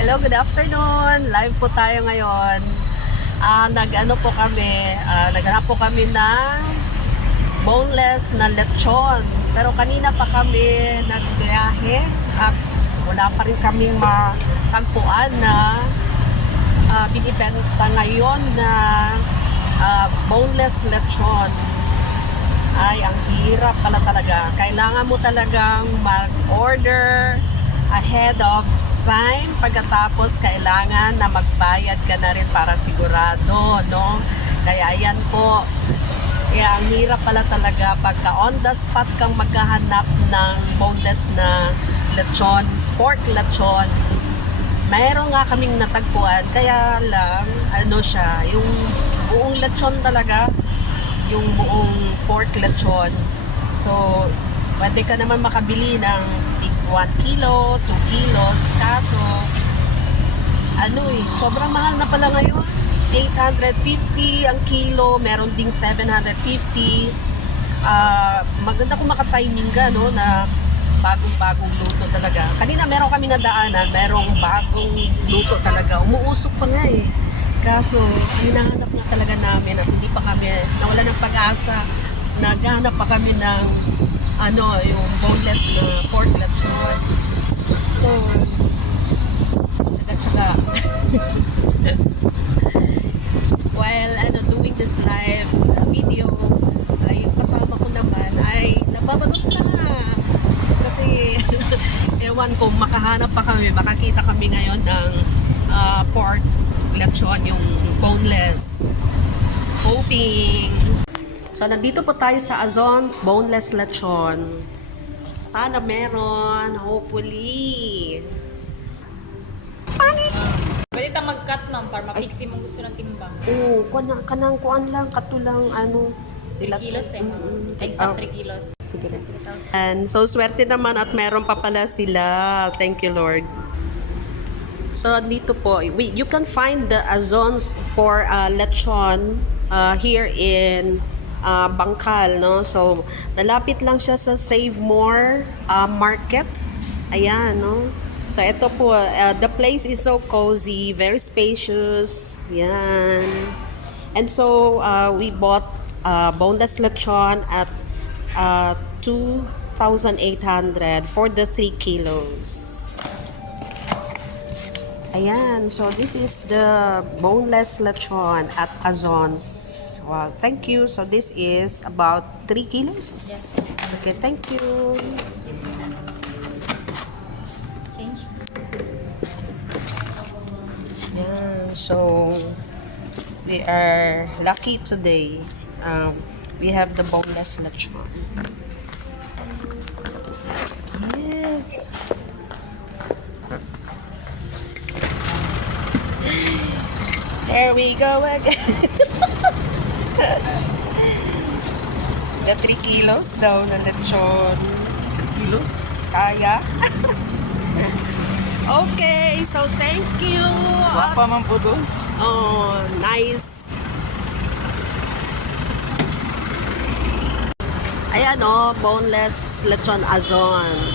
Hello, good afternoon. Live po tayo ngayon. Naghanap po kami ng boneless na lechon. Pero kanina pa kami nagbiyahe at wala pa rin kaming matagpuan na binibenta ngayon na boneless lechon. Ay, ang hirap pala talaga. Kailangan mo talagang mag-order ahead of time. Pagkatapos, kailangan na magbayad ka na rin para sigurado, no? Kaya ayan po. Kaya ang hirap pala talaga pagka on the spot kang maghahanap ng boneless na lechon, pork lechon. Mayroon nga kaming natagpuan, kaya lang, yung buong lechon talaga, yung buong pork lechon. So, pwede ka naman makabili ng 1 kilo, 2 kilos. Kaso, sobrang mahal na pala ngayon. 850 ang kilo, meron ding 750. Maganda kung maka-timing ka, no, na bagong-bagong luto talaga. Kanina meron kami nadaanan, merong bagong luto talaga. Umuusok pa nga eh. Kaso, hinahanap nga talaga namin at hindi pa kami, nawala ng pag-asa. Naghahanap pa kami ng yung boneless na pork lechon. So, tsaga-tsaga. While doing this live video, yung kasama ko naman ay nababagot na. Kasi, ewan ko, makahanap pa kami, makakita kami ngayon ng pork lechon, yung boneless. Hoping. So, nandito po tayo sa Azon's Boneless Lechon. Sana meron, hopefully. Pwede ta mag-cut, ma'am, para mapiksi mong gusto ng timbang. Oo, kanang kuan lang, katulang 3 kilos tayo, ma'am. Exact 3 kilos. Sige. 3,000. And so, swerte naman at meron pa pala sila. Thank you, Lord. So, dito po, you can find the Azon's for lechon here in Bangkal, no? So, nalapit lang siya sa Save More market. Ayan, no? So, ito po, the place is so cozy, very spacious. Yan. And so, we bought boneless lechon at 2,800 for the 3 kilos. Ayan, so this is the boneless lechon at Azon's. Wow, thank you. So this is about 3 kilos? Yes. Okay, thank you. Change. Yeah, so we are lucky today. We have the boneless lechon. Yes. There we go again. The 3 kilos daw na lechon. Kilos? Kaya. Okay, so thank you. Wapa man po doon. Oh, nice. Ayan boneless lechon Azon.